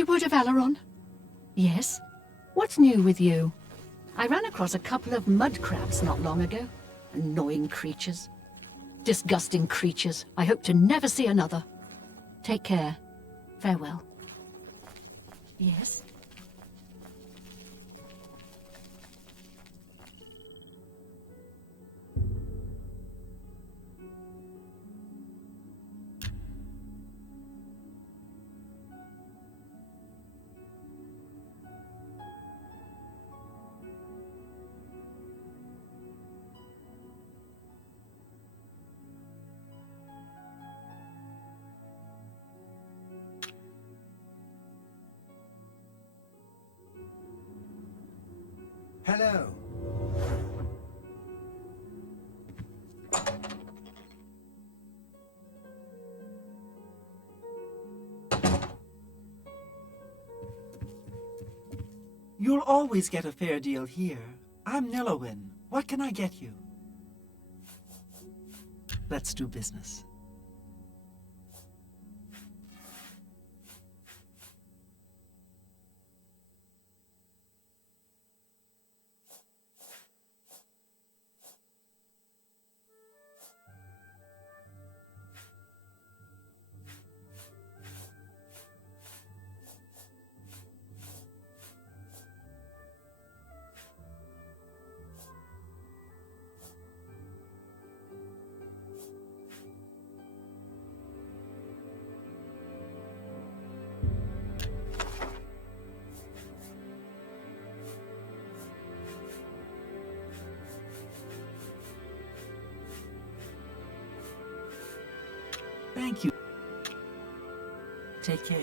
Any word of Aileron? Yes? What's new with you? I ran across a couple of mud crabs not long ago. Annoying creatures. Disgusting creatures. I hope to never see another. Take care. Farewell. Yes? Hello. You'll always get a fair deal here. I'm Nilowin. What can I get you? Let's do business. Thank you. Take care.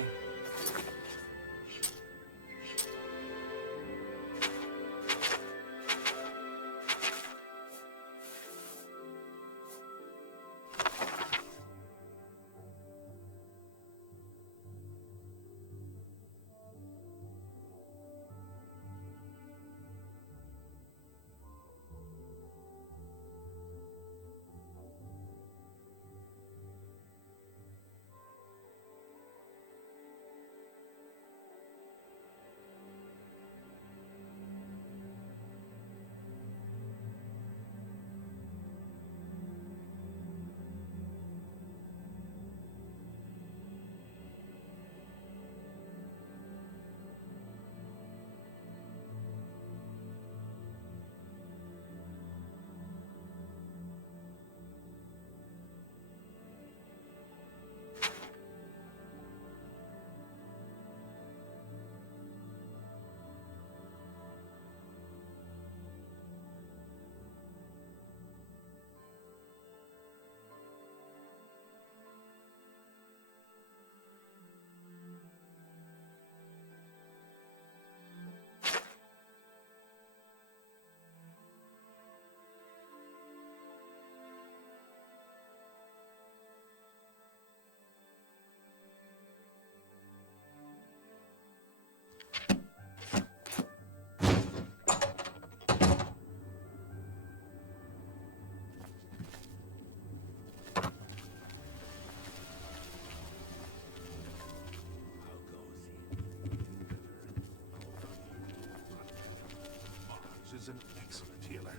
Is an excellent healer,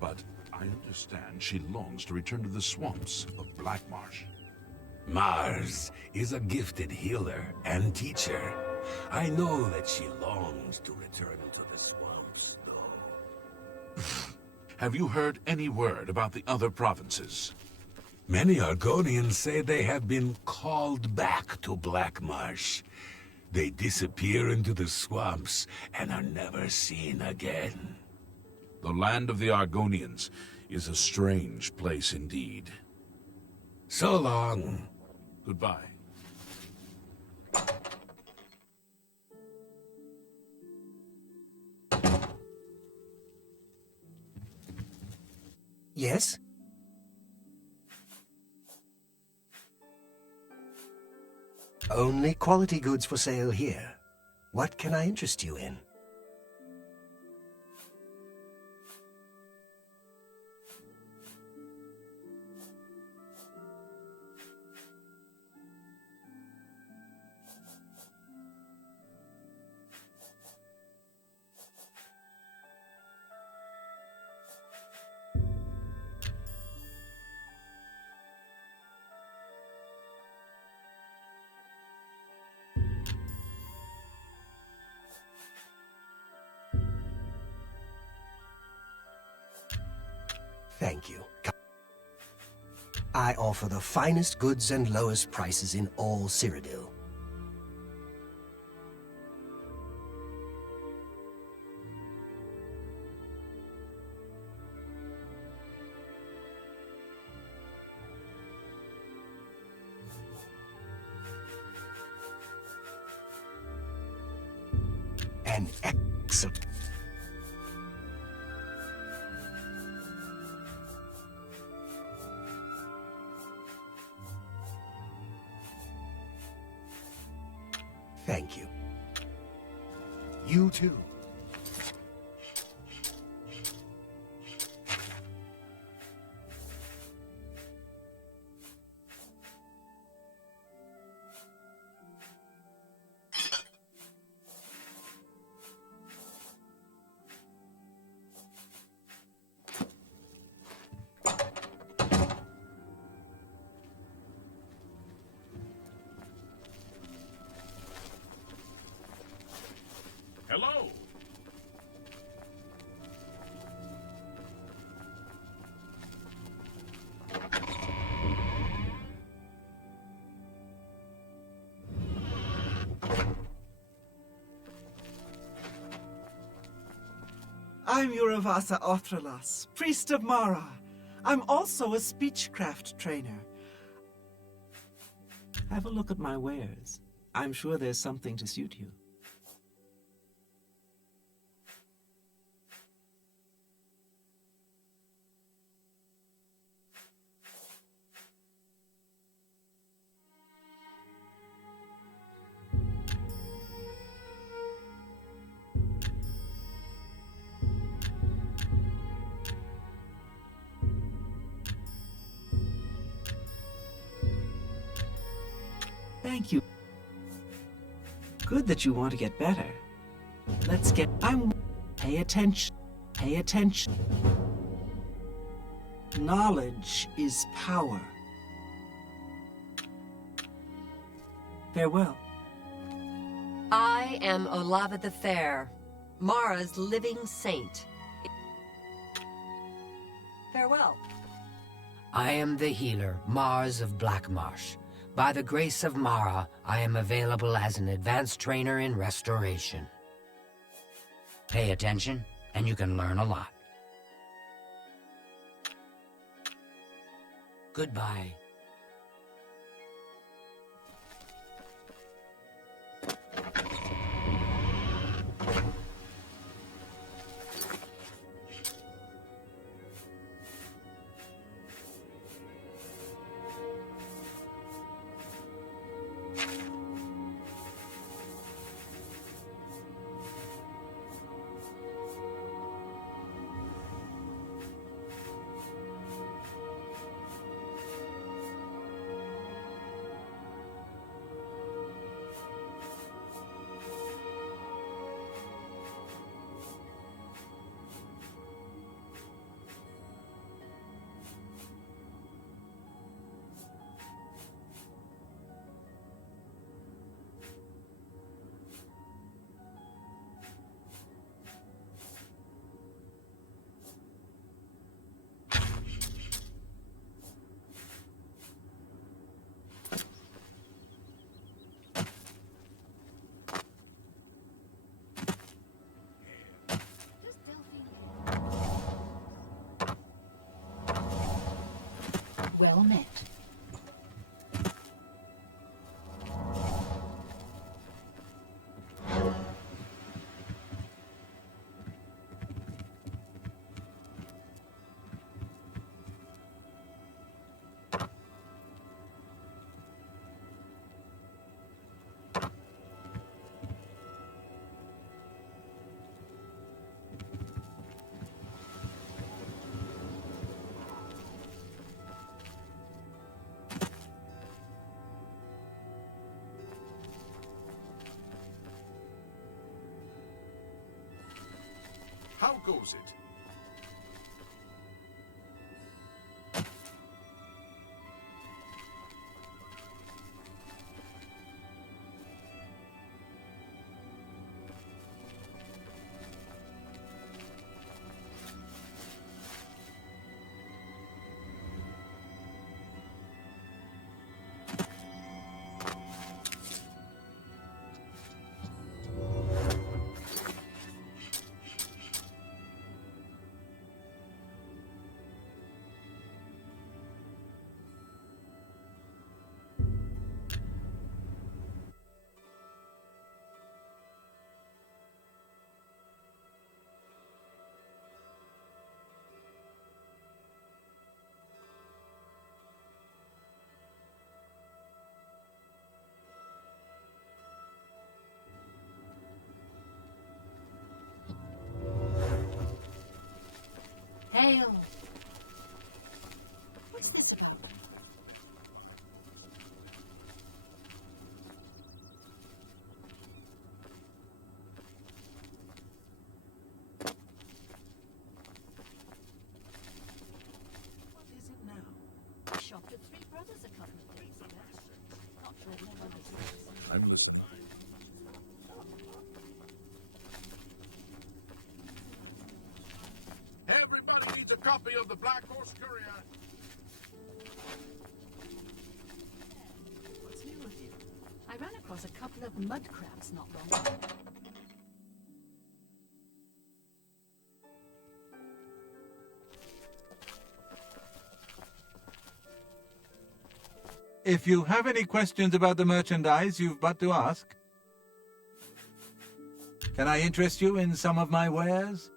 but I understand she longs to return to the swamps of Blackmarsh. Mars is a gifted healer and teacher. I know that she longs to return to the swamps, though. Have you heard any word about the other provinces? Many Argonians say they have been called back to Blackmarsh. They disappear into the swamps and are never seen again. The land of the Argonians is a strange place indeed. So long. Goodbye. Yes? Only quality goods for sale here. What can I interest you in? Thank you. I offer the finest goods and lowest prices in all Cyrodiil. An excellent... Thank you. You too. Hello! I'm Uravasa Othralas, priest of Mara. I'm also a speechcraft trainer. Have a look at my wares. I'm sure there's something to suit you. Thank you. Good that you want to get better. Let's get... Pay attention. Pay attention. Knowledge is power. Farewell. I am Olava the Fair, Mara's living saint. Farewell. I am the healer, Mars of Blackmarsh. By the grace of Mara, I am available as an advanced trainer in restoration. Pay attention, and you can learn a lot. Goodbye. Well met. How goes it? still. What's this about? What is it now? I shopped at Three Brothers a couple of days ago. Not sure if anyone has noticed. I'm listening. Everybody needs a copy of the Black Horse Courier. What's new with you? I ran across a couple of mud crabs not long ago. If you have any questions about the merchandise, you've but to ask. Can I interest you in some of my wares?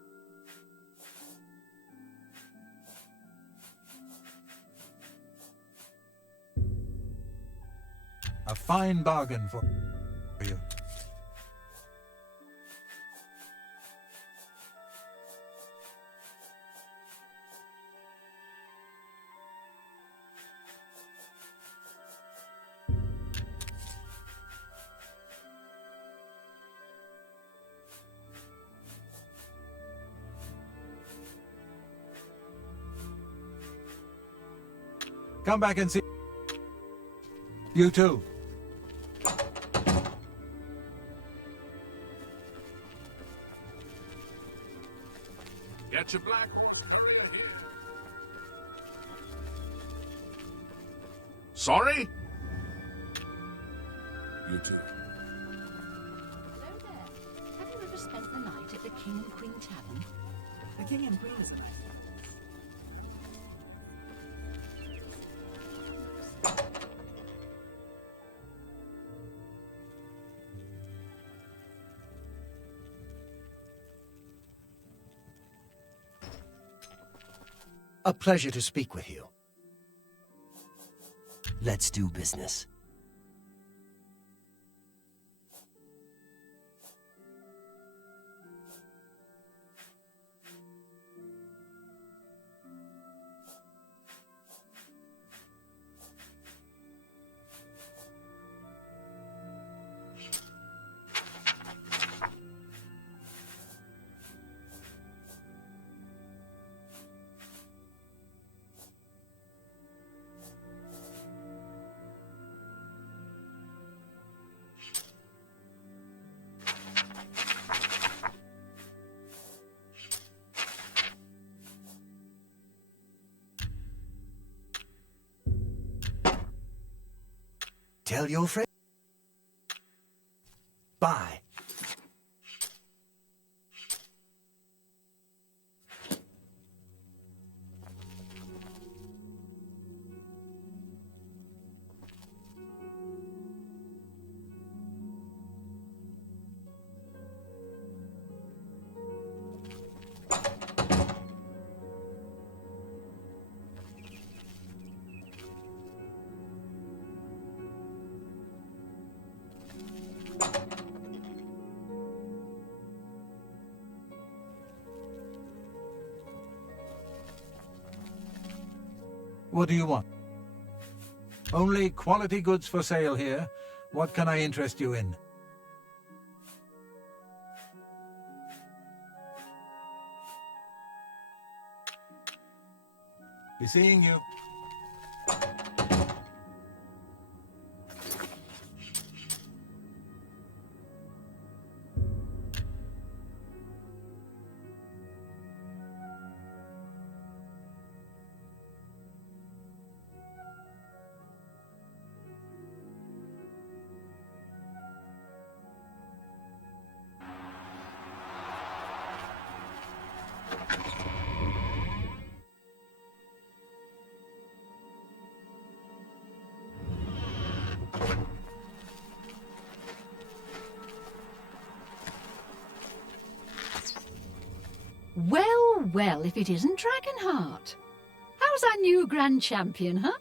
A fine bargain for you. Come back and see. You too. Get your Black Horse Courier here. Sorry? You too. Hello there. Have you ever spent the night at the King and Queen Tavern? The King and Queen is a nice thing. A pleasure to speak with you. Let's do business. Tell your friend. Bye. What do you want? Only quality goods for sale here. What can I interest you in? Be seeing you. Well, well, if it isn't Dragonheart. How's our new Grand Champion, huh?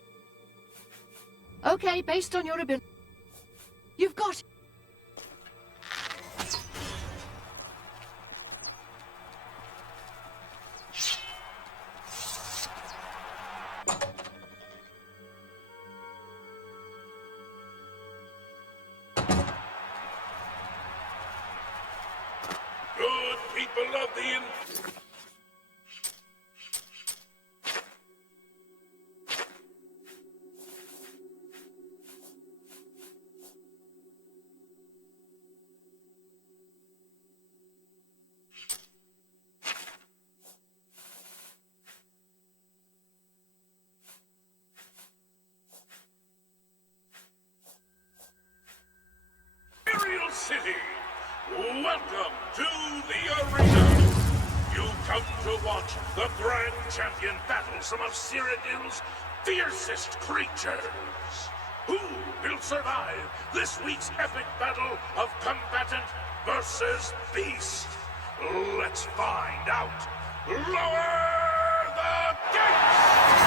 Okay, based on your ability. You've got... of the... Imperial City, welcome to the arena. You come to watch the grand champion battle some of Cyrodiil's fiercest creatures. Who will survive this week's epic battle of combatant versus beast? Let's find out. Lower the gates!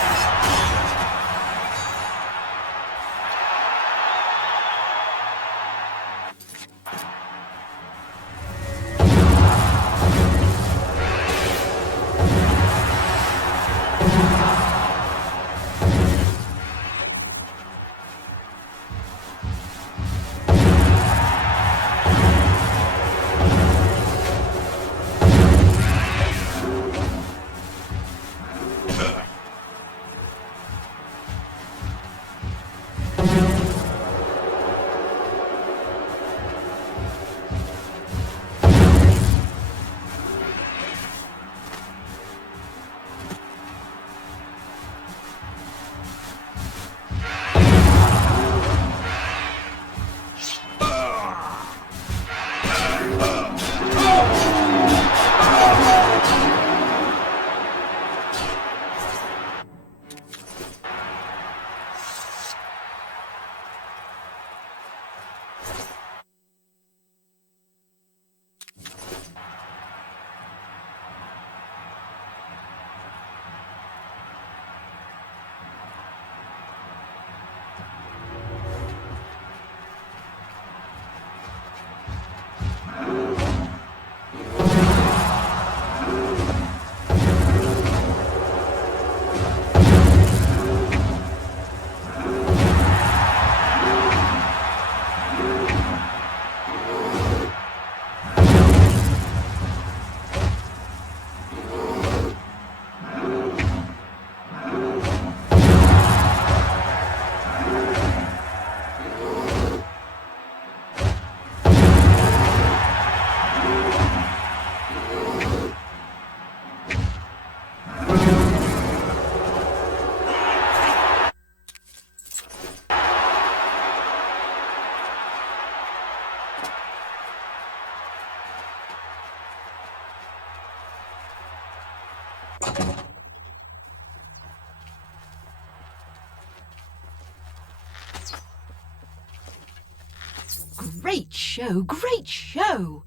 Great show, great show!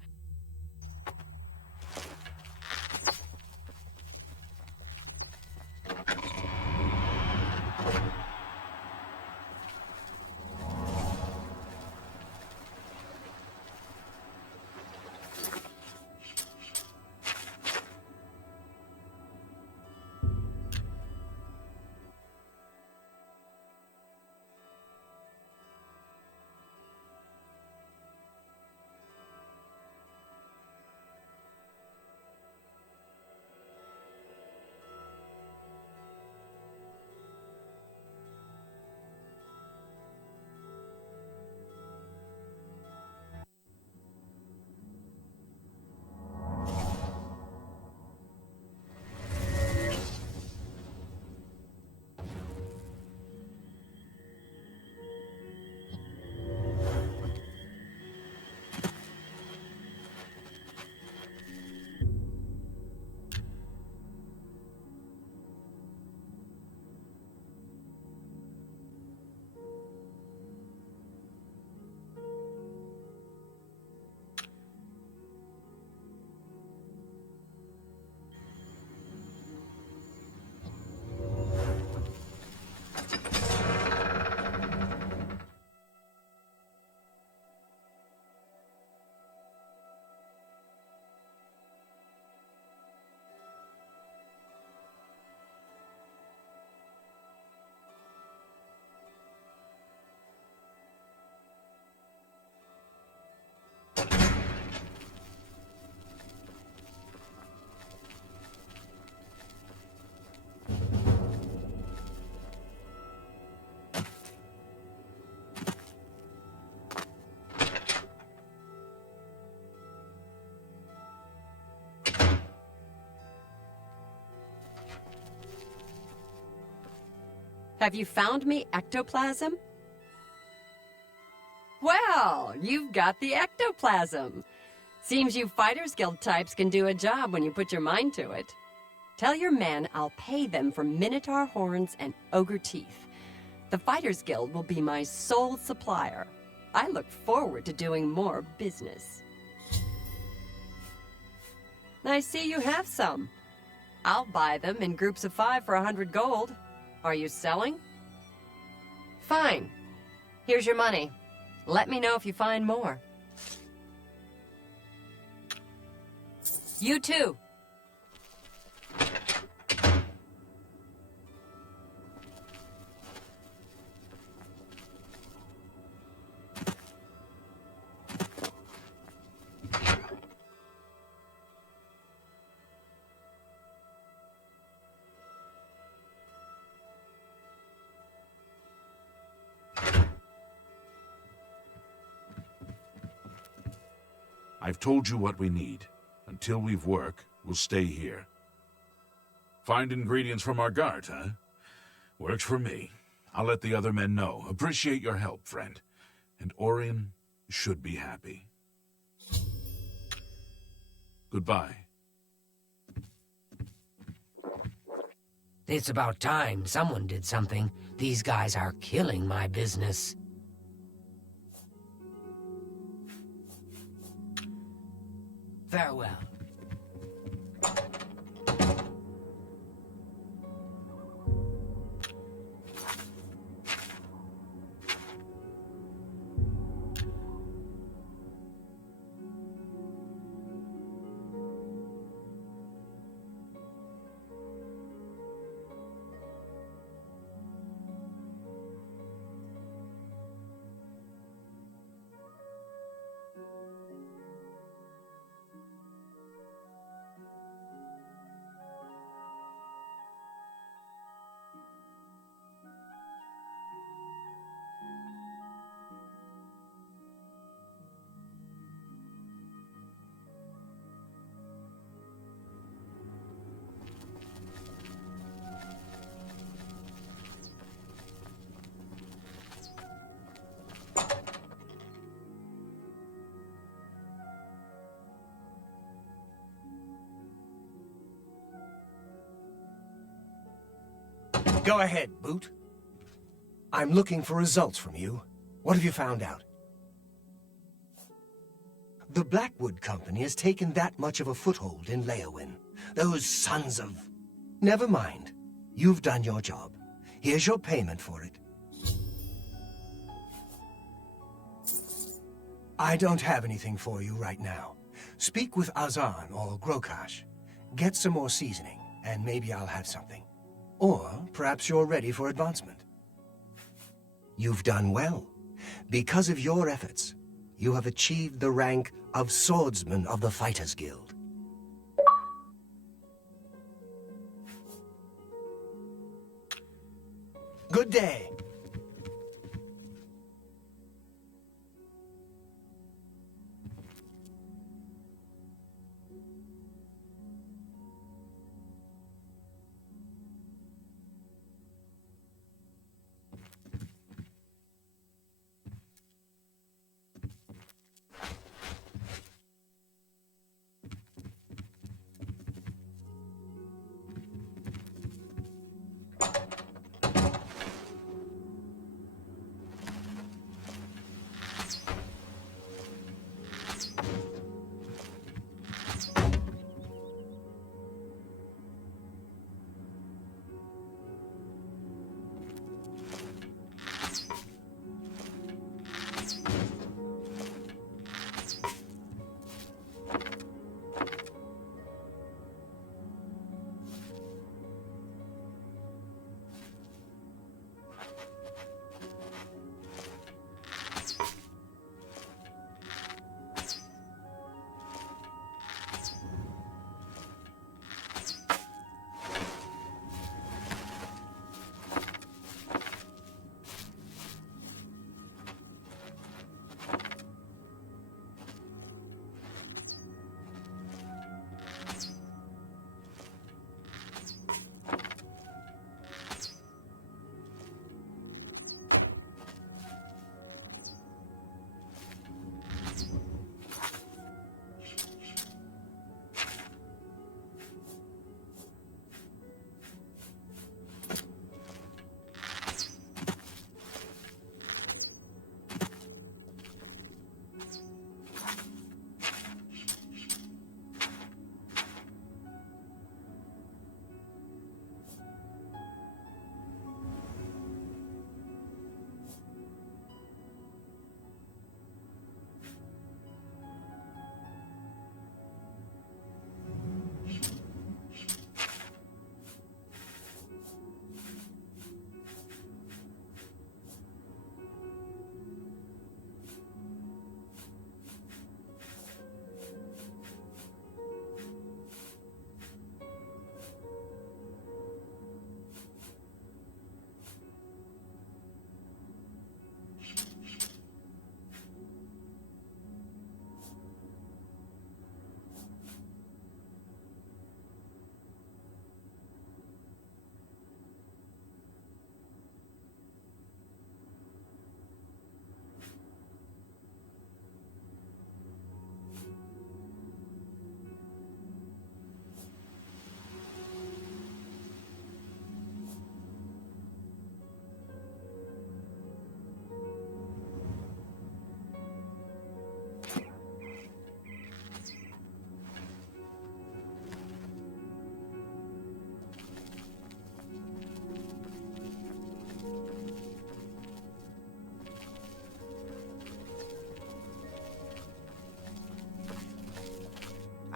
Have you found me ectoplasm? Well, you've got the ectoplasm. Seems you Fighters Guild types can do a job when you put your mind to it. Tell your men I'll pay them for minotaur horns and ogre teeth. The Fighters Guild will be my sole supplier. I look forward to doing more business. I see you have some. I'll buy them in groups of 5 for 100 gold. Are you selling? Fine. Here's your money. Let me know if you find more. You too. I've told you what we need. Until we've work, we'll stay here. Find ingredients from our guard, huh? Works for me. I'll let the other men know. Appreciate your help, friend. And Orion should be happy. Goodbye. It's about time someone did something. These guys are killing my business. Farewell. Go ahead, Boot. I'm looking for results from you. What have you found out? The Blackwood Company has taken that much of a foothold in Leowin. Those sons of... Never mind. You've done your job. Here's your payment for it. I don't have anything for you right now. Speak with Azan or Grokash. Get some more seasoning, and maybe I'll have something. Or perhaps you're ready for advancement. You've done well. Because of your efforts, you have achieved the rank of Swordsman of the Fighters Guild. Good day.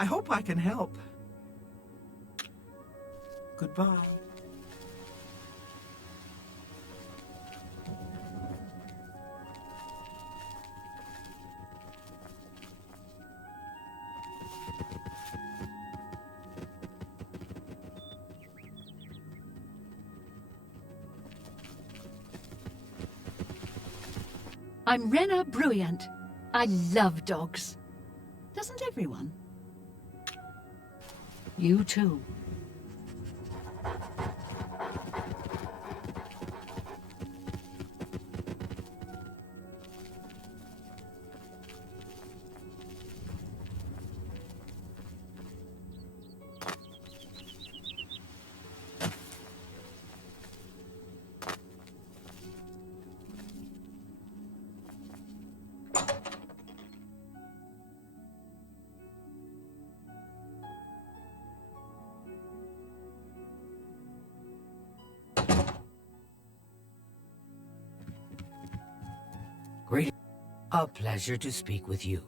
I hope I can help. Goodbye. I'm Rena Bruyant. I love dogs. Doesn't everyone? You too. Great. A pleasure to speak with you.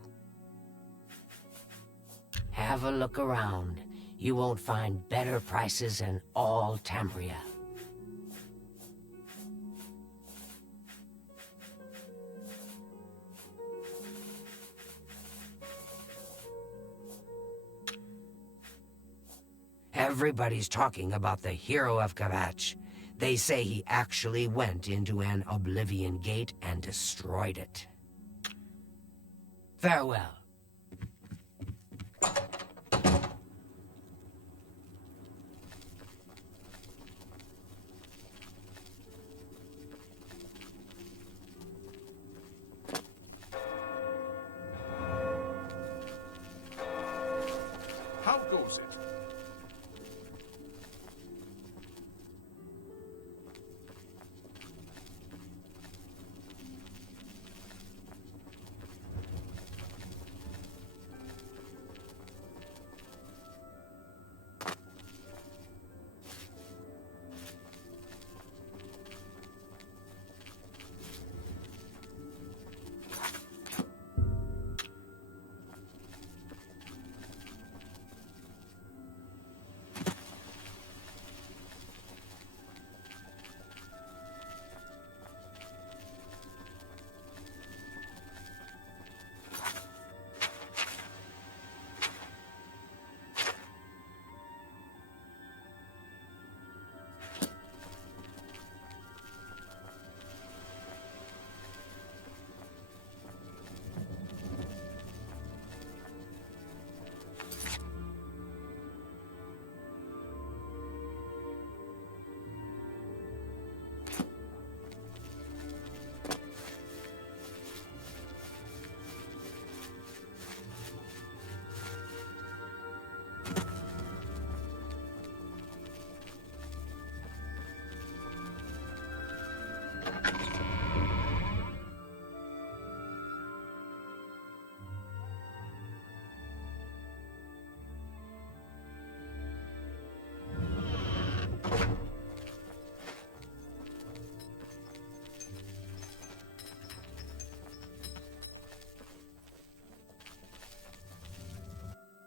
Have a look around. You won't find better prices in all Tambria. Everybody's talking about the hero of Kavach. They say he actually went into an Oblivion gate and destroyed it. Farewell. How goes it?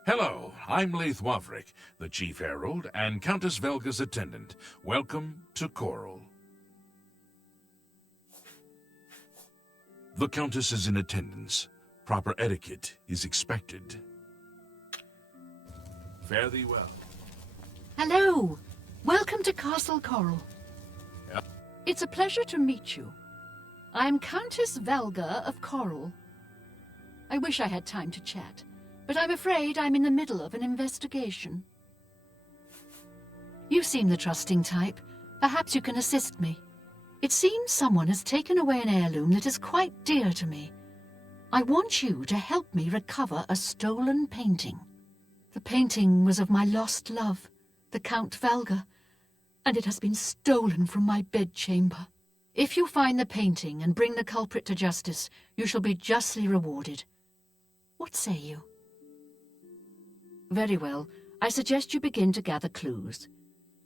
Hello, I'm Leith Wavrik, the Chief Herald and Countess Velga's attendant. Welcome to Coral. The Countess is in attendance. Proper etiquette is expected. Fare thee well. Hello. Welcome to Castle Coral. Yep. It's a pleasure to meet you. I'm Countess Velga of Coral. I wish I had time to chat, but I'm afraid I'm in the middle of an investigation. You seem the trusting type. Perhaps you can assist me. It seems someone has taken away an heirloom that is quite dear to me. I want you to help me recover a stolen painting. The painting was of my lost love, the Count Velga, and it has been stolen from my bedchamber. If you find the painting and bring the culprit to justice, you shall be justly rewarded. What say you? Very well. I suggest you begin to gather clues.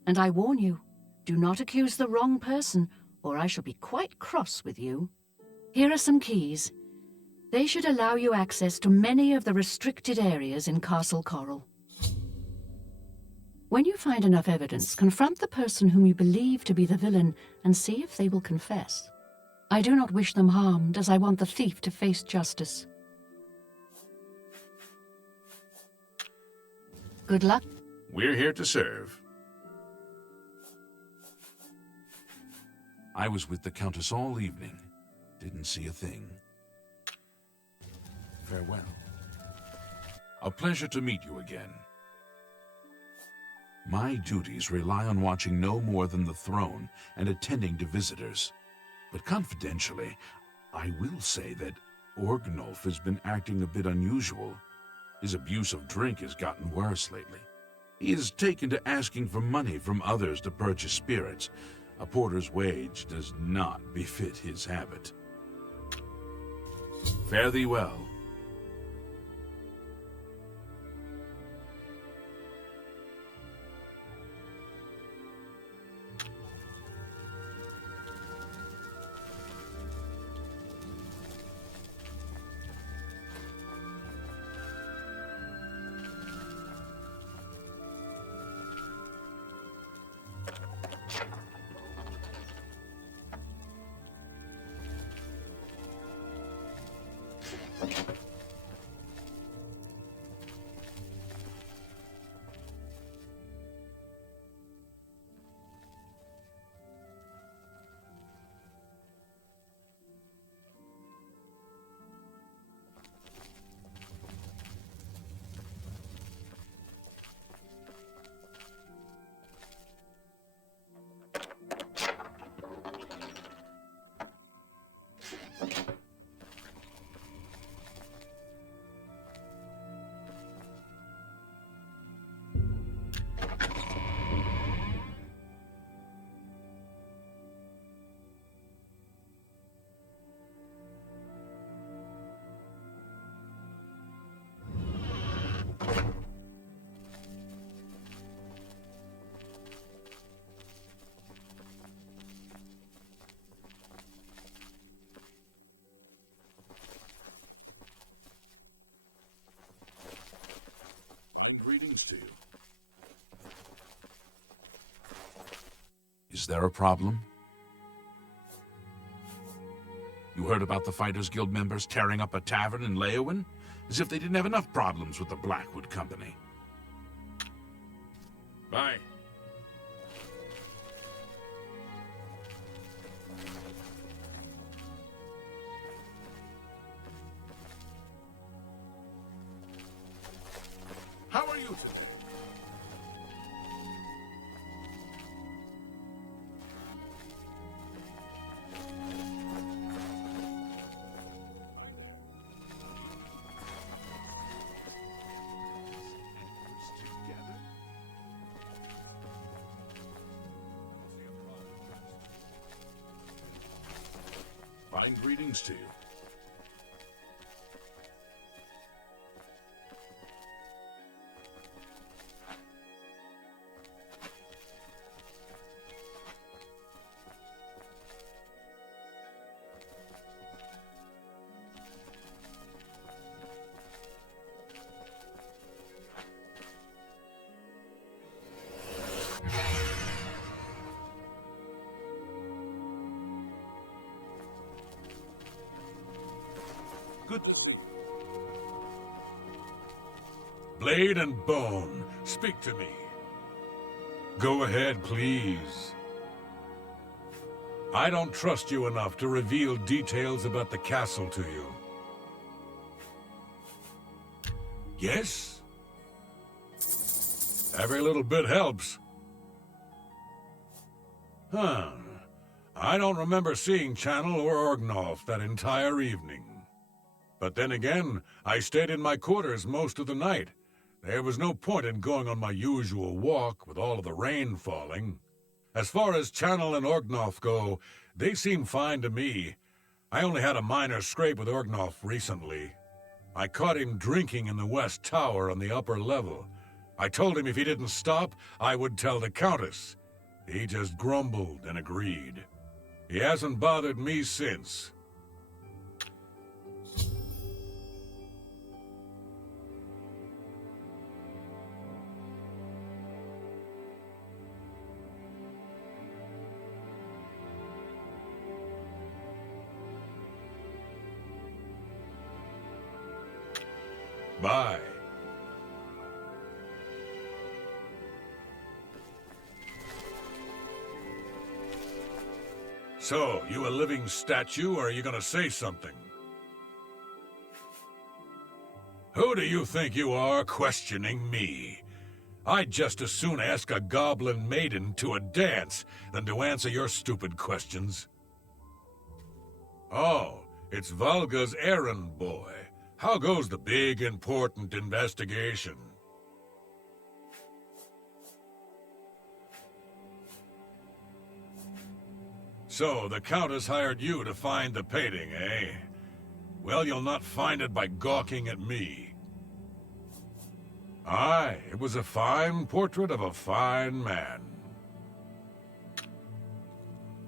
And I warn you, do not accuse the wrong person, or I shall be quite cross with you. Here are some keys. They should allow you access to many of the restricted areas in Castle Coral. When you find enough evidence, confront the person whom you believe to be the villain and see if they will confess. I do not wish them harmed, as I want the thief to face justice. Good luck. We're here to serve. I was with the Countess all evening. Didn't see a thing. Farewell. A pleasure to meet you again. My duties rely on watching no more than the throne and attending to visitors. But confidentially, I will say that Orgnolf has been acting a bit unusual. His abuse of drink has gotten worse lately. He has taken to asking for money from others to purchase spirits. A porter's wage does not befit his habit. Fare thee well. Greetings to you. Is there a problem? You heard about the Fighters Guild members tearing up a tavern in Leowin? As if they didn't have enough problems with the Blackwood Company. Bye. How are you today? Fine greetings to you. Good to see you. Blade and Bone, speak to me. Go ahead, please. I don't trust you enough to reveal details about the castle to you. Yes? Every little bit helps. Huh. I don't remember seeing Channel or Orgnolf that entire evening. But then again, I stayed in my quarters most of the night. There was no point in going on my usual walk with all of the rain falling. As far as Channel and Orgnolf go, they seem fine to me. I only had a minor scrape with Orgnolf recently. I caught him drinking in the West Tower on the upper level. I told him if he didn't stop, I would tell the Countess. He just grumbled and agreed. He hasn't bothered me since. Bye. So, you a living statue, or are you gonna say something? Who do you think you are, questioning me? I'd just as soon ask a goblin maiden to a dance than to answer your stupid questions. Oh, it's Volga's errand boy. How goes the big, important investigation? So, the Countess hired you to find the painting, eh? Well, you'll not find it by gawking at me. Aye, it was a fine portrait of a fine man.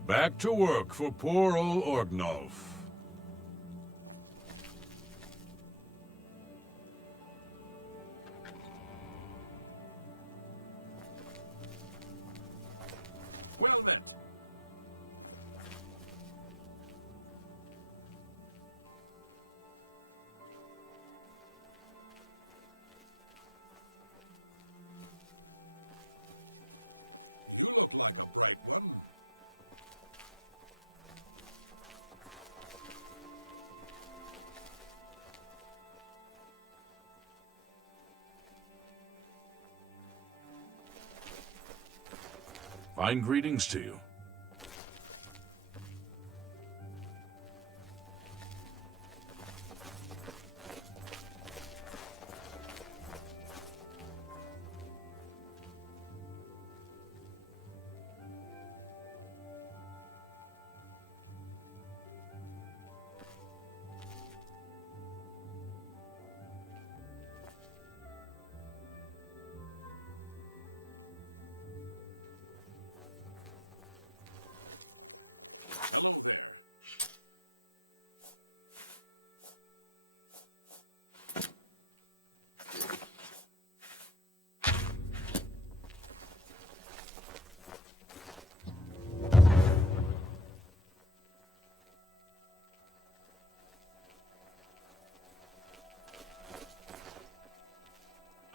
Back to work for poor old Orgnolf. Well then. Like a bright one. Fine greetings to you.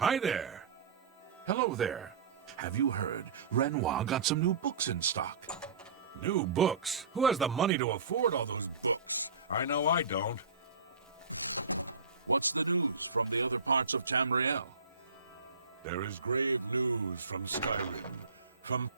Hi there. Hello there. Have you heard? Renoir got some new books in stock. New books? Who has the money to afford all those books? I know I don't. What's the news from the other parts of Tamriel? There is grave news from Skyrim. From...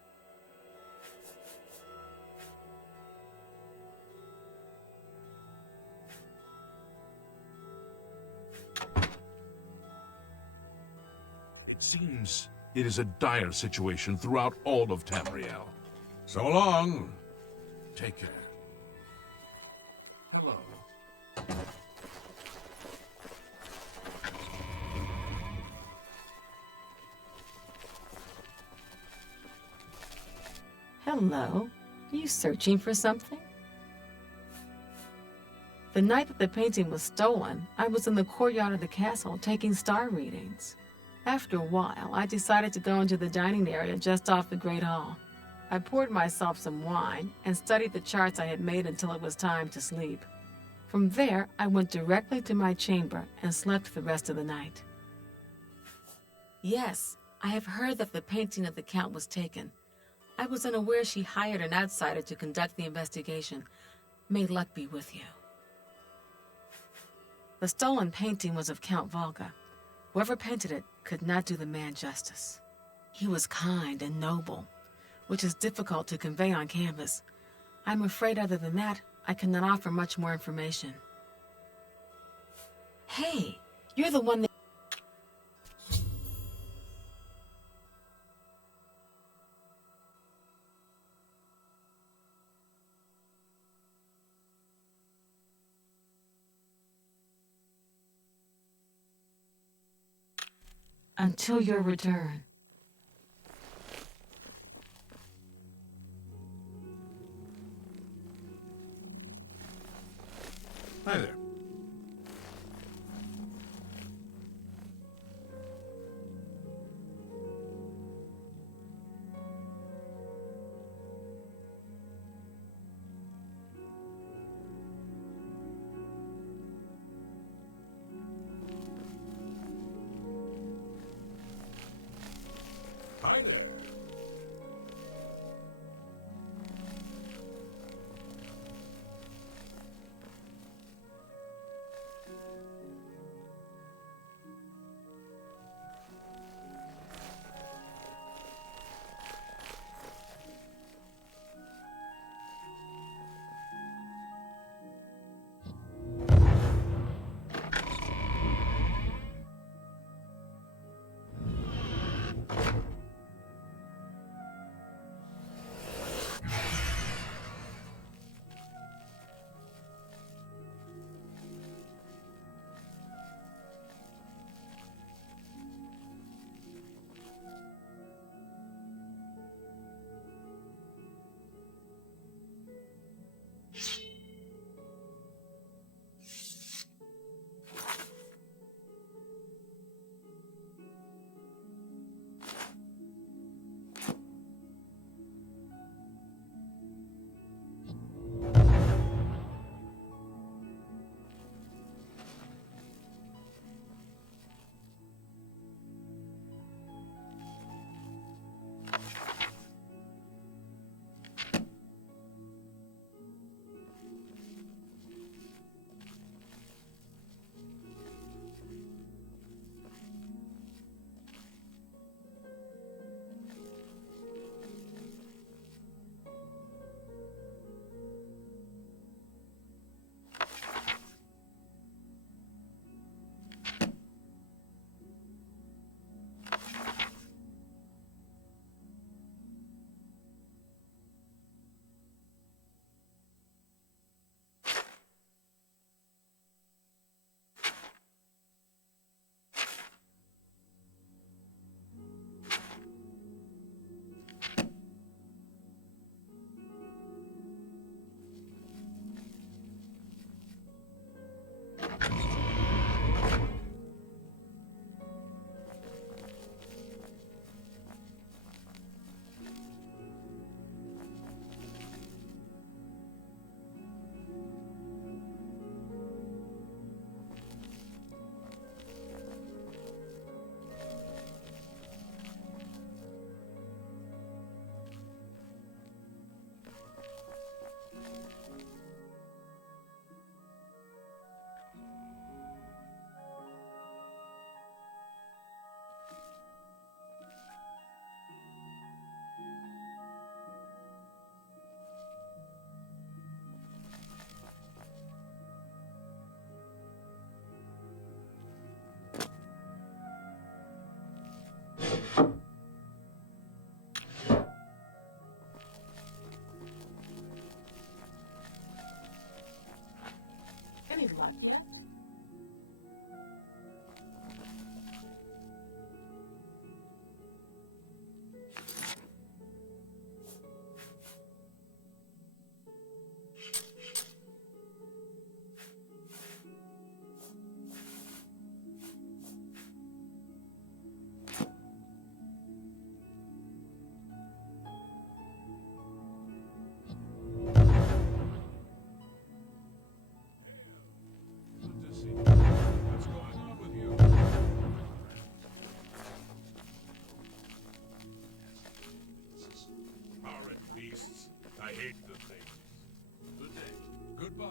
It seems it is a dire situation throughout all of Tamriel. So long. Take care. Hello. Hello. Are you searching for something? The night that the painting was stolen, I was in the courtyard of the castle taking star readings. After a while, I decided to go into the dining area just off the Great Hall. I poured myself some wine and studied the charts I had made until it was time to sleep. From there, I went directly to my chamber and slept the rest of the night. Yes, I have heard that the painting of the Count was taken. I was unaware she hired an outsider to conduct the investigation. May luck be with you. The stolen painting was of Count Volga. Whoever painted it could not do the man justice. He was kind and noble, which is difficult to convey on canvas. I'm afraid other than that, I cannot offer much more information. Hey, you're the one that... Until your return. Hi there. Any luck left? Good to see you. What's going on with you? Horrid beasts. I hate the things. Good day. Goodbye.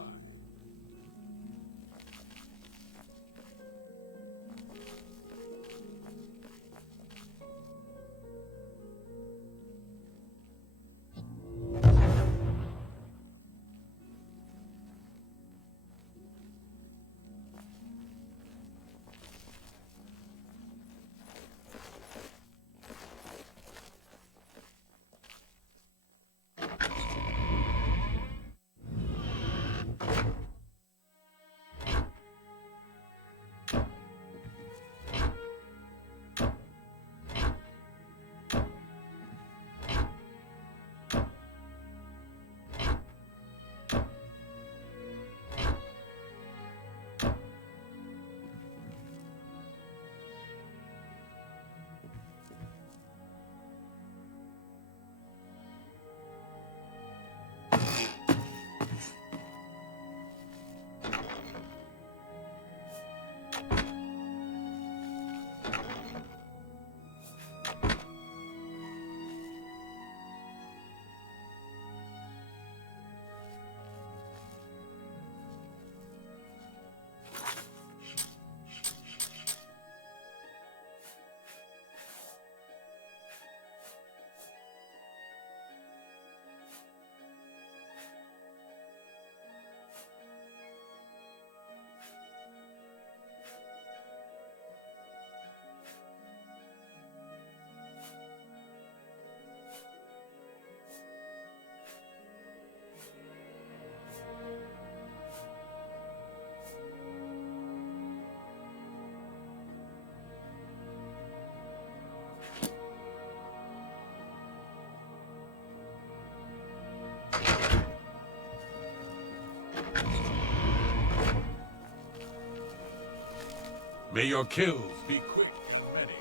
May your kills be quick and many.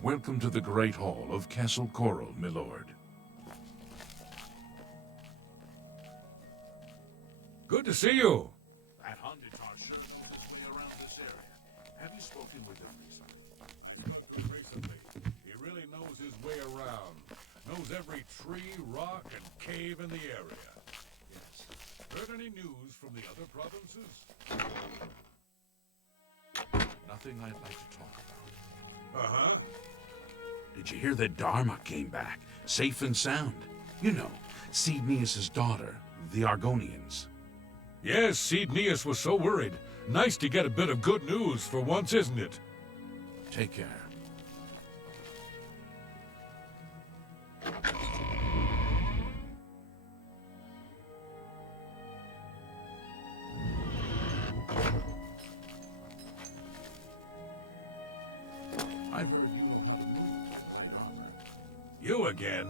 Welcome to the Great Hall of Castle Coral, milord. Good to see you. That Honditar sure knows his way around this area. Have you spoken with him recently? way around. Knows every tree, rock, and cave in the area. Yes. Heard any news from the other provinces? Nothing I'd like to talk about. Uh-huh. Did you hear that Dharma came back, safe and sound? You know, Sidneus's daughter, the Argonians. Yes, Sidneus was so worried. Nice to get a bit of good news for once, isn't it? Take care. You again?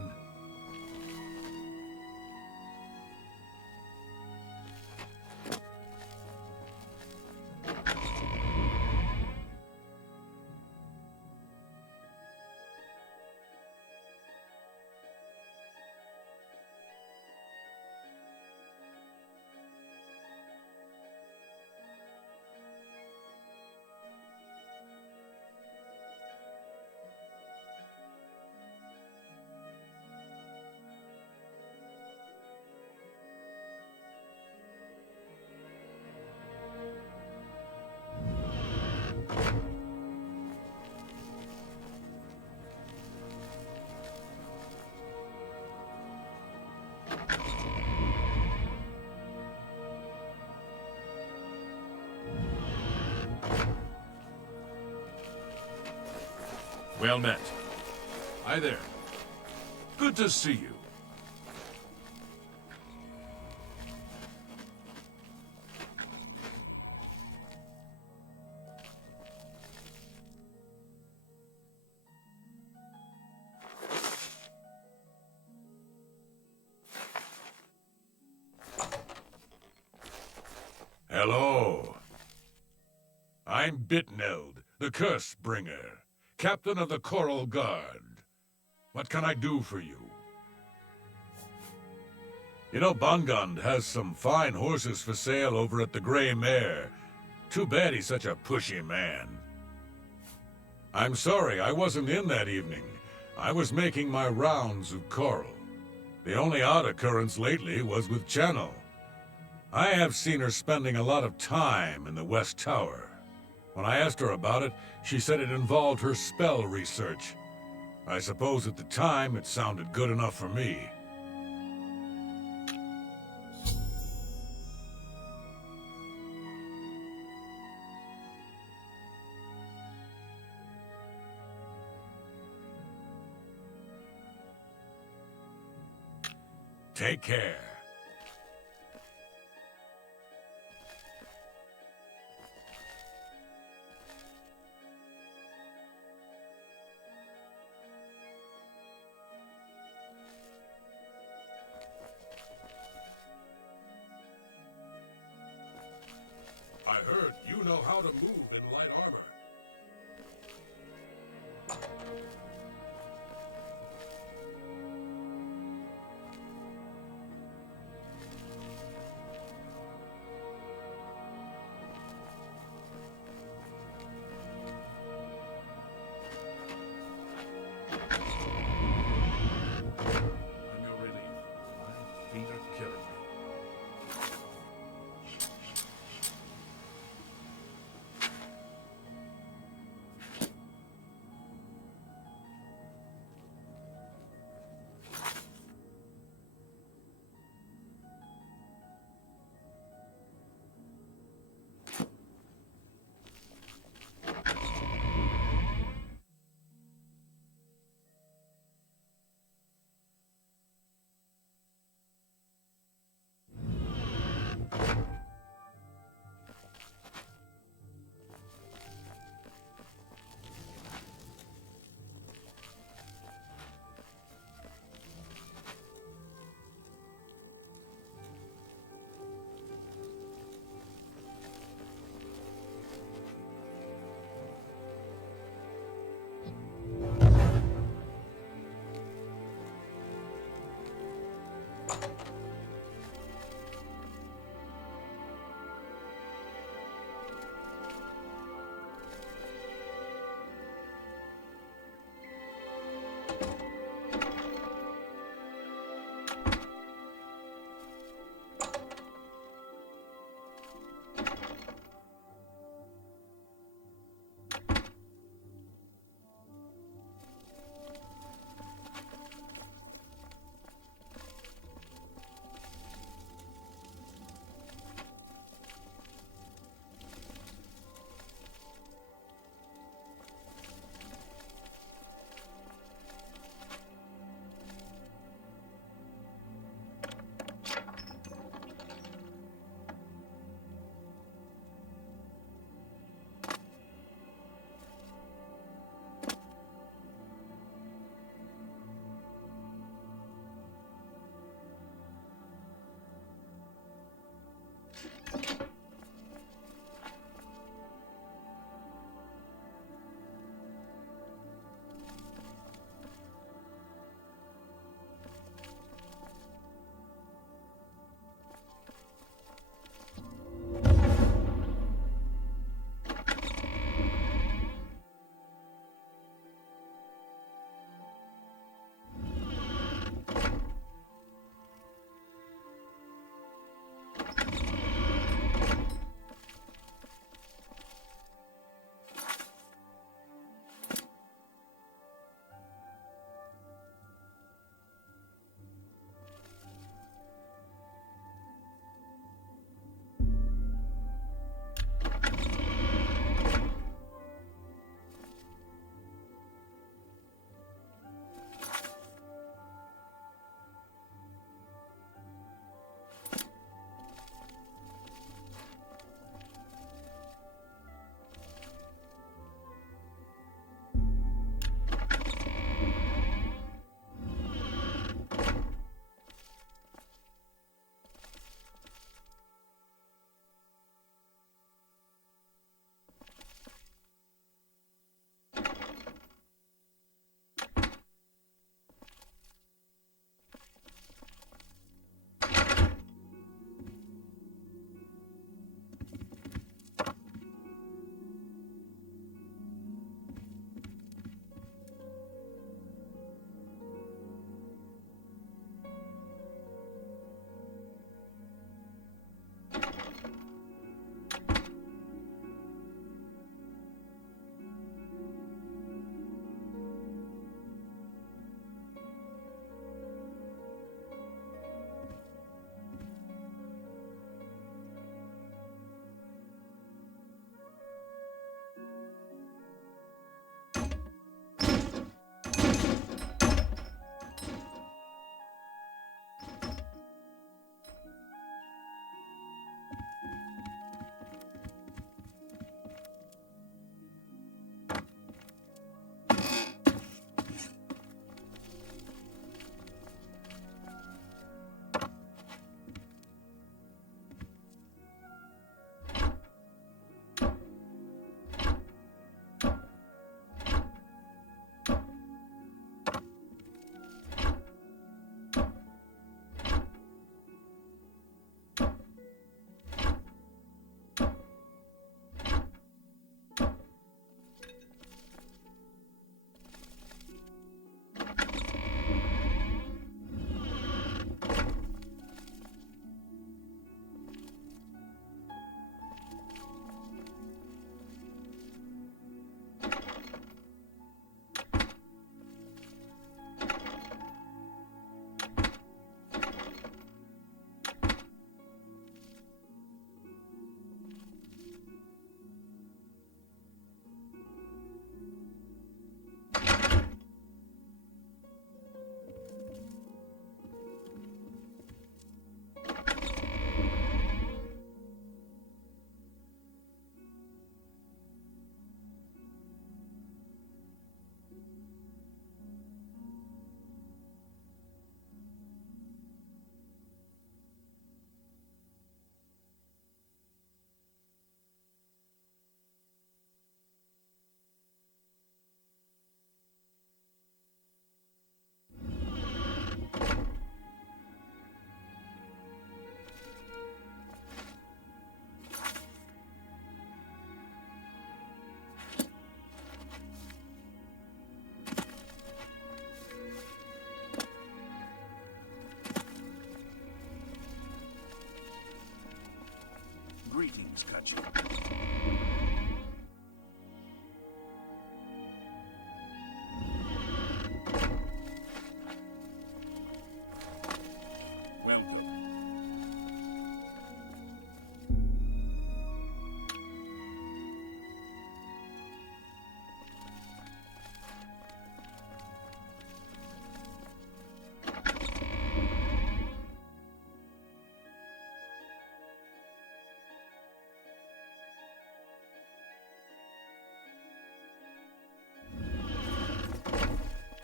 Well met. Hi there. Good to see you. Hello. I'm Bitneld, the Curse Bringer, Captain of the Coral Guard. What can I do for you? You know, Bangand has some fine horses for sale over at the Grey Mare. Too bad he's such a pushy man. I'm sorry, I wasn't in that evening. I was making my rounds of Coral. The only odd occurrence lately was with Channel. I have seen her spending a lot of time in the West Tower. When I asked her about it, she said it involved her spell research. I suppose at the time it sounded good enough for me. Take care. I heard you know how to move in light armor. I'm your relief. My feet are killing me. Greetings, Kutch. Welcome.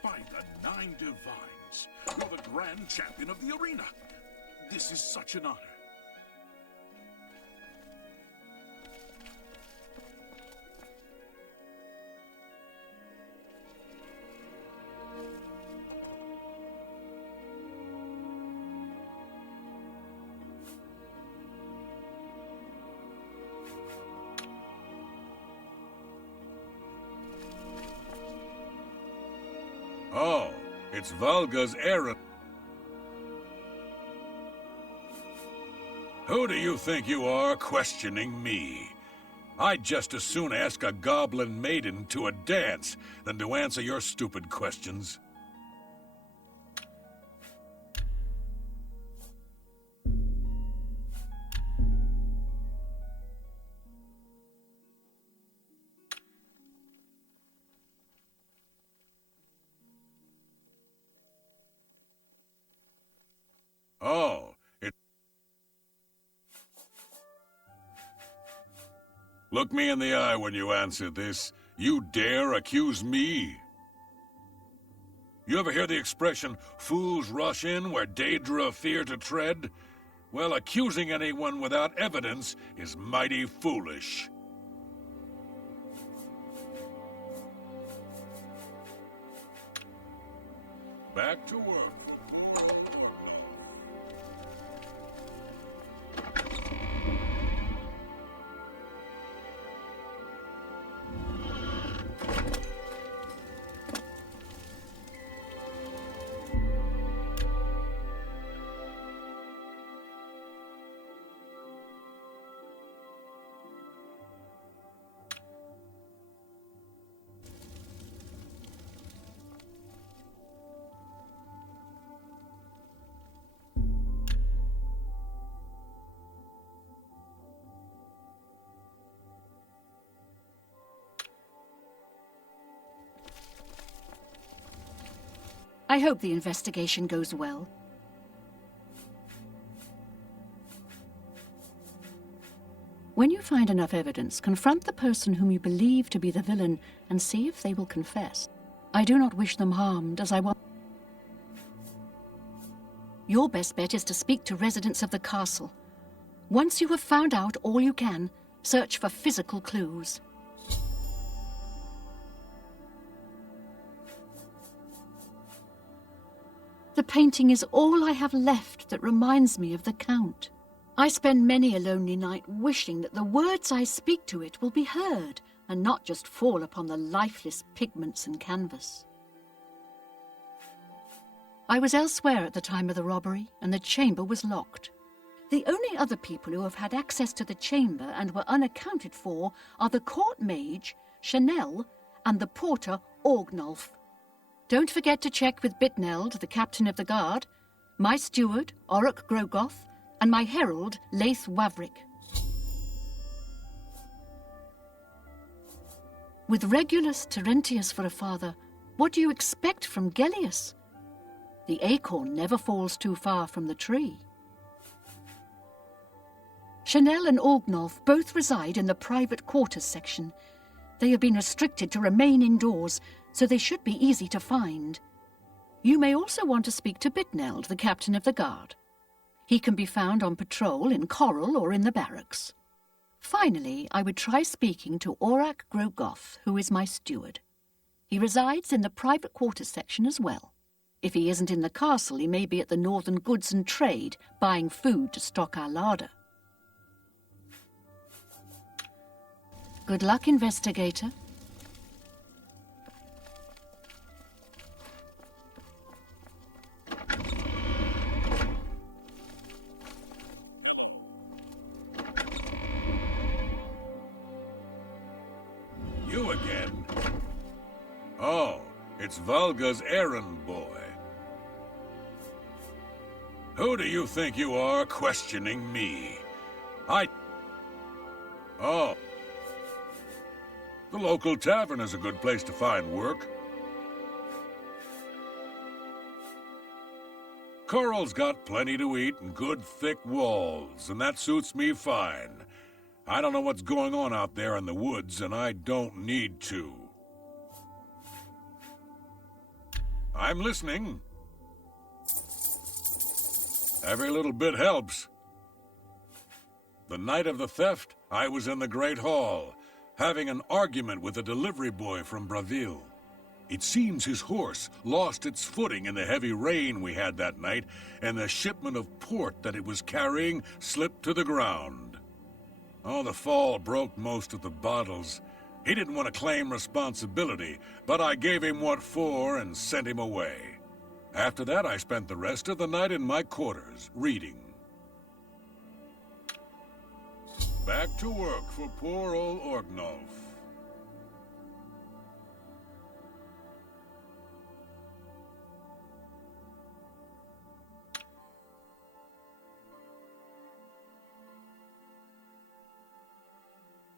By the Nine Divines, you're the Grand Champion of the arena. This is such an honor. Oh, it's Volga's errand. Who do you think you are questioning me? I'd just as soon ask a goblin maiden to a dance than to answer your stupid questions. Oh, it... Look me in the eye when you answer this. You dare accuse me? You ever hear the expression, fools rush in where Daedra fear to tread? Well, accusing anyone without evidence is mighty foolish. Back to work. I hope the investigation goes well. When you find enough evidence, confront the person whom you believe to be the villain and see if they will confess. I do not wish them harmed, as I want... Your best bet is to speak to residents of the castle. Once you have found out all you can, search for physical clues. The painting is all I have left that reminds me of the Count. I spend many a lonely night wishing that the words I speak to it will be heard and not just fall upon the lifeless pigments and canvas. I was elsewhere at the time of the robbery, and the chamber was locked. The only other people who have had access to the chamber and were unaccounted for are the court mage, Chanel, and the porter, Orgnolf. Don't forget to check with Bitneld, the captain of the guard, my steward, Orok Grogoth, and my herald, Laith Wavrik. With Regulus Terentius for a father, what do you expect from Gellius? The acorn never falls too far from the tree. Chanel and Orgnolf both reside in the private quarters section. They have been restricted to remain indoors, so they should be easy to find. You may also want to speak to Bitneld, the captain of the guard. He can be found on patrol in Coral or in the barracks. Finally, I would try speaking to Orok Grogoth, who is my steward. He resides in the private quarters section as well. If he isn't in the castle, he may be at the Northern Goods and Trade, buying food to stock our larder. Good luck, investigator. it's Valga's errand boy. Who do you think you are questioning me? Oh. The local tavern is a good place to find work. Coral's got plenty to eat and good thick walls, and that suits me fine. I don't know what's going on out there in the woods, and I don't need to. I'm listening. Every little bit helps. The night of the theft, I was in the Great Hall, having an argument with a delivery boy from Braville. It seems his horse lost its footing in the heavy rain we had that night, and the shipment of port that it was carrying slipped to the ground. Oh, the fall broke most of the bottles. He didn't want to claim responsibility, but I gave him what for and sent him away. After that, I spent the rest of the night in my quarters, reading. Back to work for poor old Orgnolf.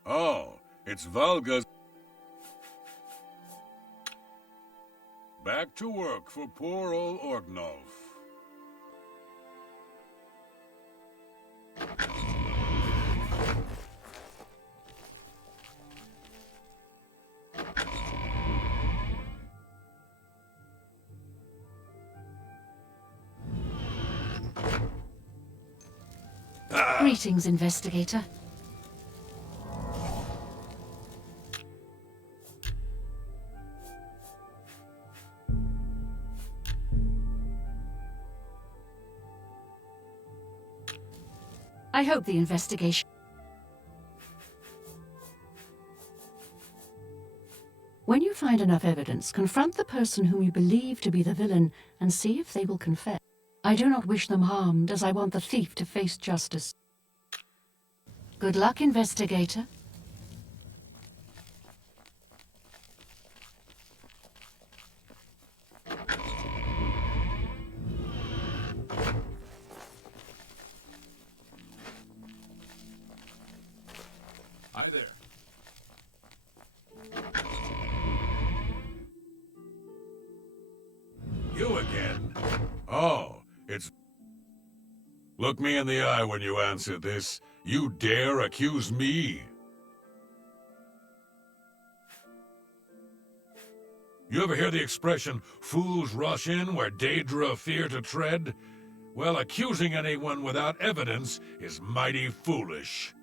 Oh, it's Valga's. Back to work for poor old Orgnolf. Greetings, investigator. I hope the investigation... When you find enough evidence, confront the person whom you believe to be the villain and see if they will confess. I do not wish them harmed, as I want the thief to face justice. Good luck, investigator. Hi there. You again? Oh, it's... Look me in the eye when you answer this. You dare accuse me? You ever hear the expression, fools rush in where Daedra fear to tread? Well, accusing anyone without evidence is mighty foolish.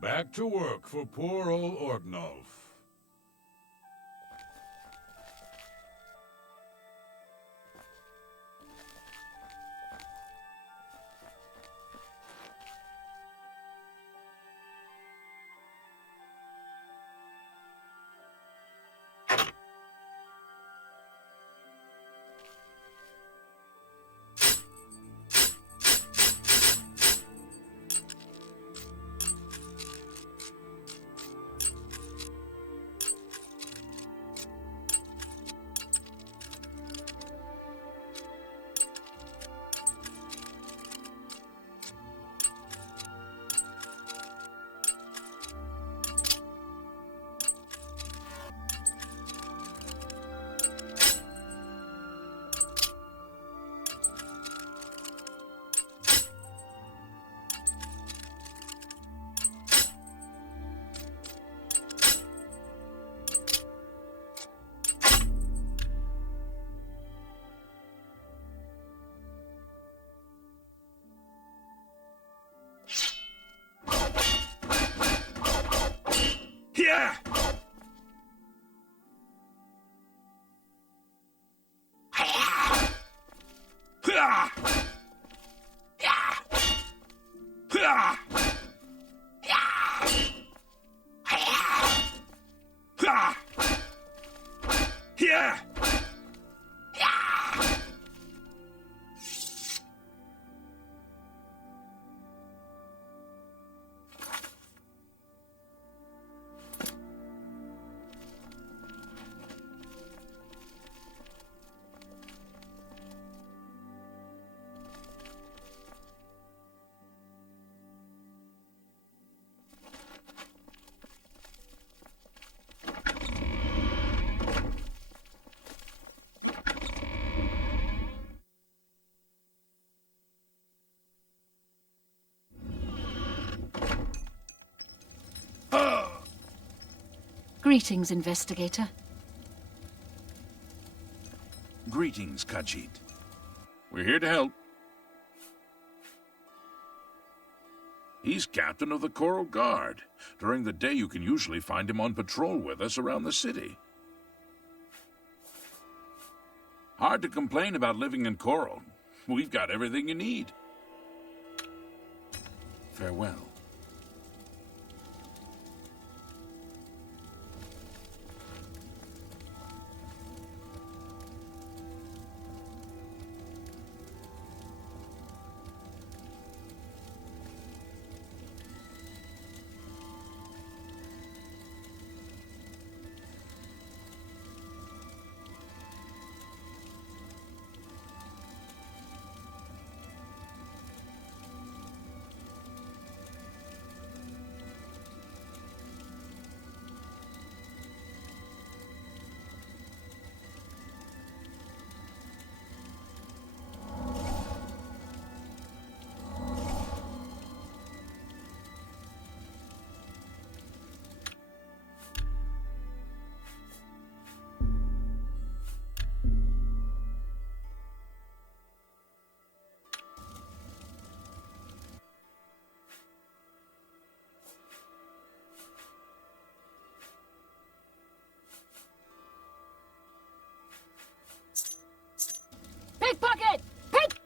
Back to work for poor old Orgnolf. Greetings, investigator. Greetings, Khajiit. We're here to help. He's captain of the Coral Guard. During the day, you can usually find him on patrol with us around the city. Hard to complain about living in Coral. We've got everything you need. Farewell. Pickpocket! Pick!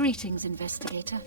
Greetings, investigator.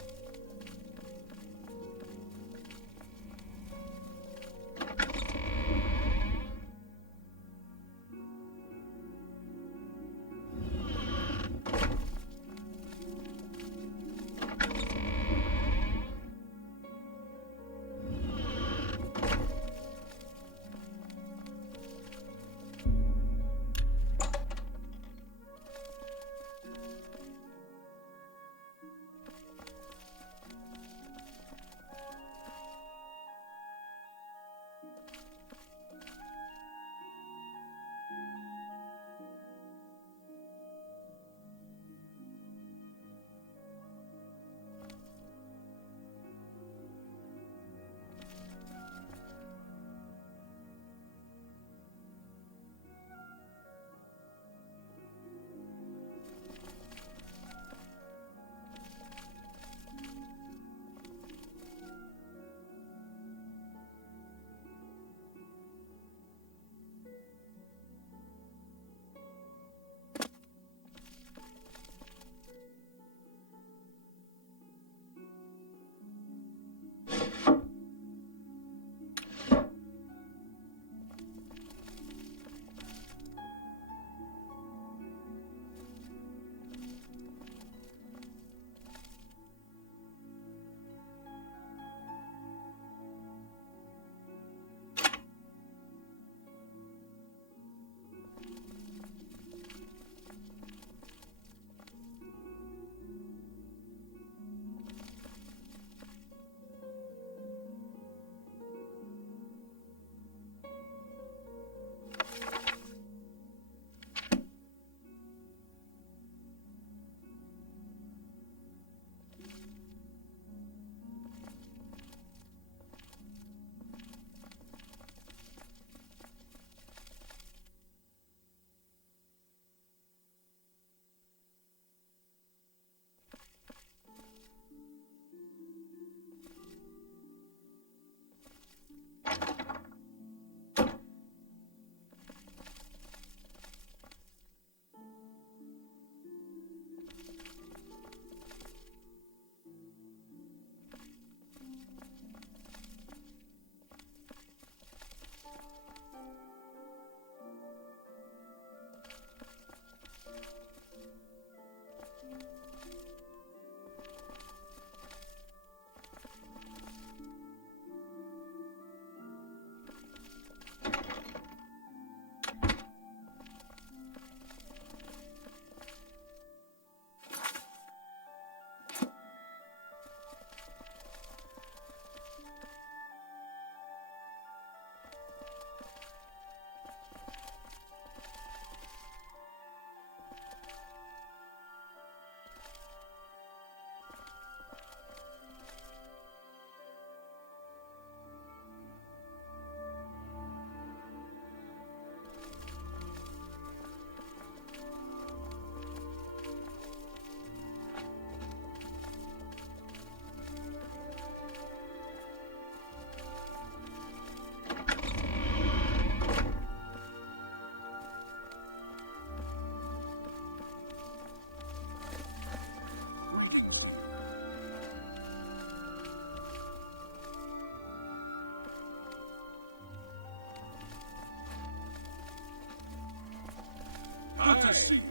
to see you.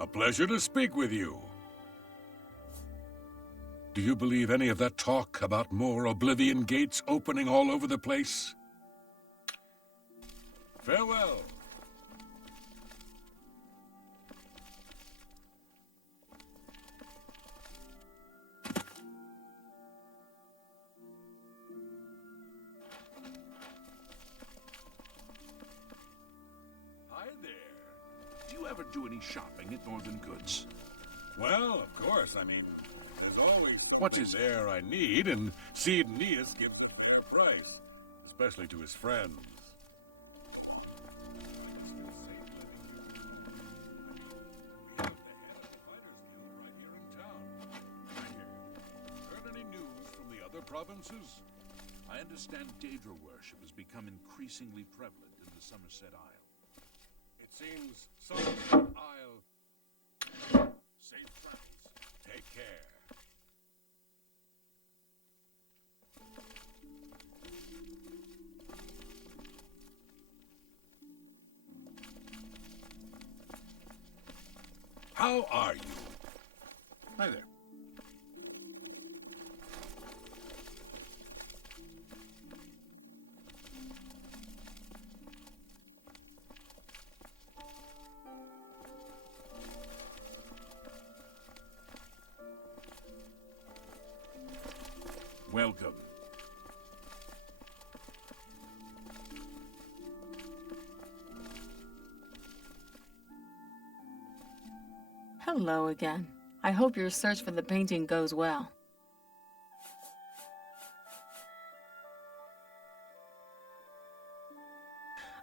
A pleasure to speak with you. Do you believe any of that talk about more Oblivion gates opening all over the place? Farewell. Hi there. Do you ever do any shopping at Northern Goods? Well, of course, I mean, there's always What something is it? there I need, and Seed Aeneas gives a fair price, especially to his friends. We have the head of the Fighters Guild right here in town. Heard any news from the other provinces? I understand Daedra worship has become increasingly prevalent in the Somerset Isle. It seems Somerset Isle. Safe travels. Take care. How are you? Hi there. Welcome. Hello again. I hope your search for the painting goes well.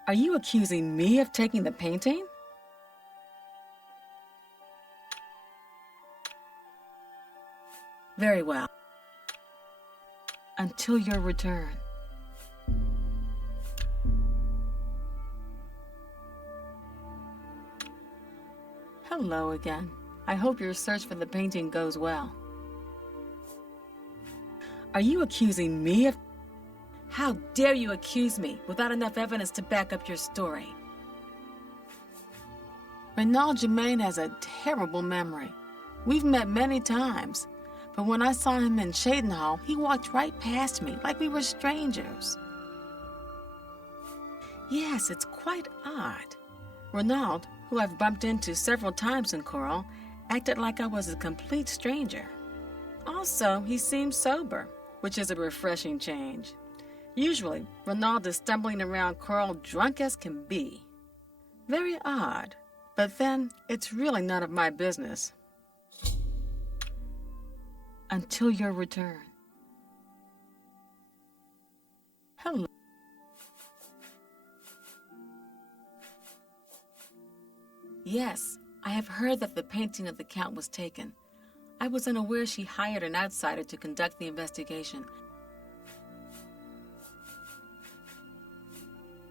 Are you accusing me of taking the painting? Very well. Until your return. Hello again. I hope your search for the painting goes well. Are you accusing me of... How dare you accuse me without enough evidence to back up your story? Renaud Germain has a terrible memory. We've met many times, but when I saw him in Shadenhall, he walked right past me like we were strangers. Yes, it's quite odd. Renaud, who I've bumped into several times in Coral, acted like I was a complete stranger. Also, he seemed sober, which is a refreshing change. Usually, Renaud is stumbling around Coral drunk as can be. Very odd, but then it's really none of my business. Until your return. Hello. Yes, I have heard that the painting of the Count was taken. I was unaware she hired an outsider to conduct the investigation.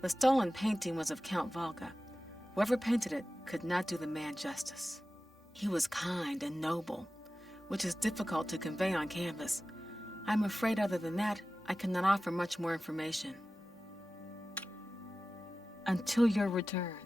The stolen painting was of Count Volga. Whoever painted it could not do the man justice. He was kind and noble, which is difficult to convey on canvas. I'm afraid other than that, I cannot offer much more information. Until your return.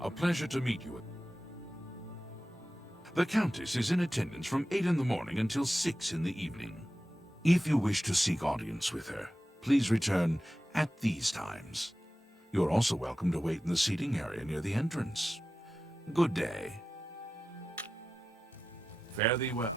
A pleasure to meet you. The Countess is in attendance from 8 in the morning until 6 in the evening. If you wish to seek audience with her, please return at these times. You're also welcome to wait in the seating area near the entrance. Good day. Fare thee well.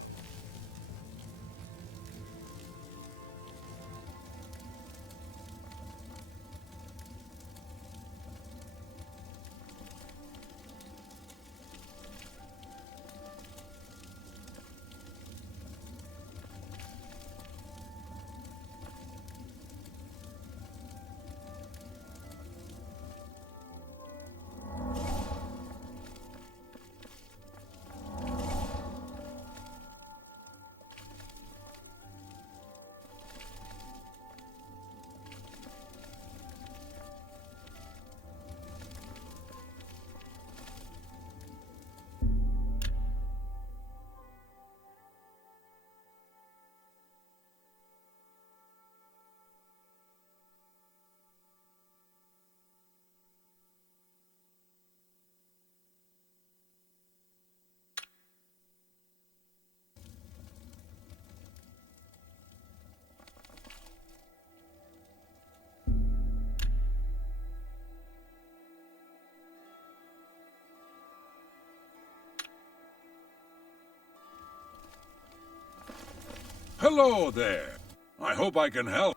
Hello there. I hope I can help.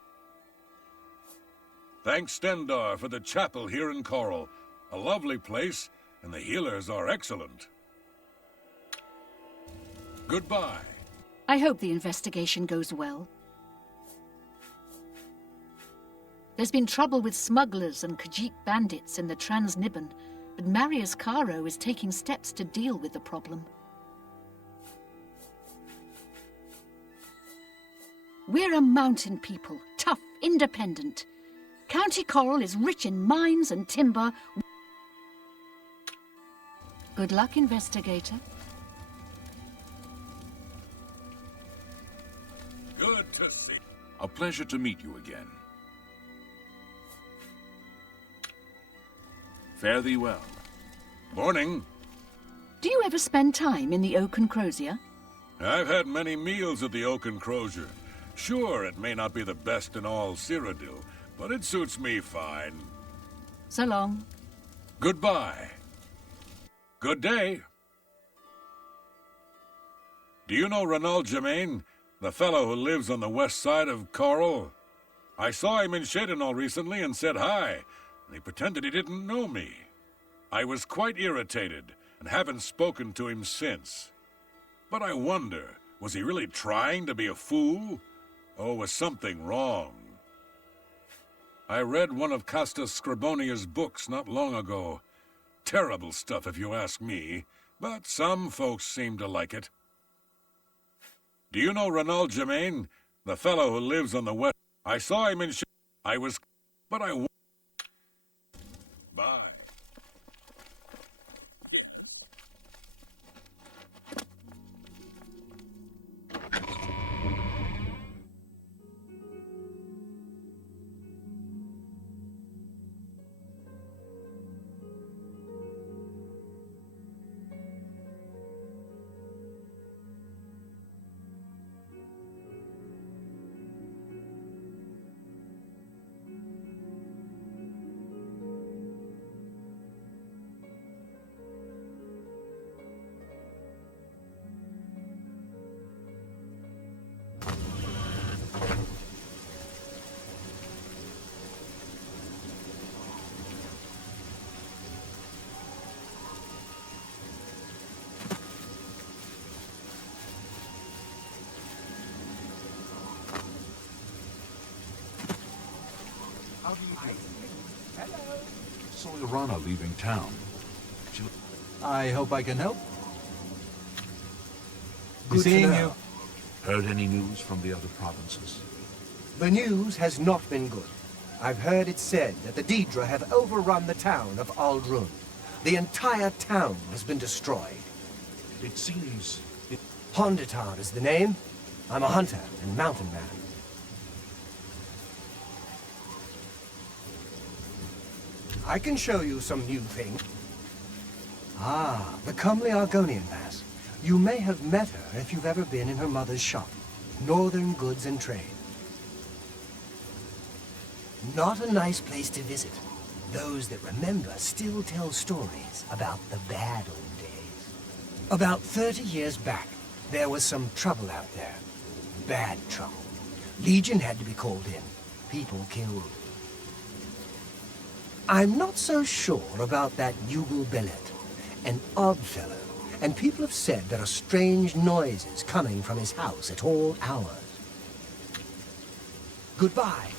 Thanks, Stendar, for the chapel here in Coral. A lovely place, and the healers are excellent. Goodbye. I hope the investigation goes well. There's been trouble with smugglers and Khajiit bandits in the Trans-Nibbon, but Marius Caro is taking steps to deal with the problem. We're a mountain people, tough, independent. County Coral is rich in mines and timber. Good luck, investigator. Good to see. A pleasure to meet you again. Fare thee well. Morning. Do you ever spend time in the Oaken Crozier? I've had many meals at the Oaken Crozier. Sure, it may not be the best in all Cyrodiil, but it suits me fine. So long. Goodbye. Good day. Do you know Renald Germain, the fellow who lives on the west side of Coral? I saw him in Shadinol recently and said hi, and he pretended he didn't know me. I was quite irritated and haven't spoken to him since. But I wonder, was he really trying to be a fool? Or was something wrong? I read one of Castus Scribonia's books not long ago. Terrible stuff if you ask me, but some folks seem to like it. Do you know Renald Germain, the fellow who lives on the west? I saw him in Bye. Saw Irana leaving town. I hope I can help. Good seeing you. Heard any news from the other provinces? The news has not been good. I've heard it said that the Daedra have overrun the town of Aldrun. The entire town has been destroyed. It seems... Honditar is the name. I'm a hunter and mountain man. I can show you some new things. Ah, the comely Argonian lass. You may have met her if you've ever been in her mother's shop. Northern Goods and Trade. Not a nice place to visit. Those that remember still tell stories about the bad old days. About 30 years back, there was some trouble out there. Bad trouble. Legion had to be called in. People killed. I'm not so sure about that Yugal Belet. An odd fellow. And people have said there are strange noises coming from his house at all hours. Goodbye.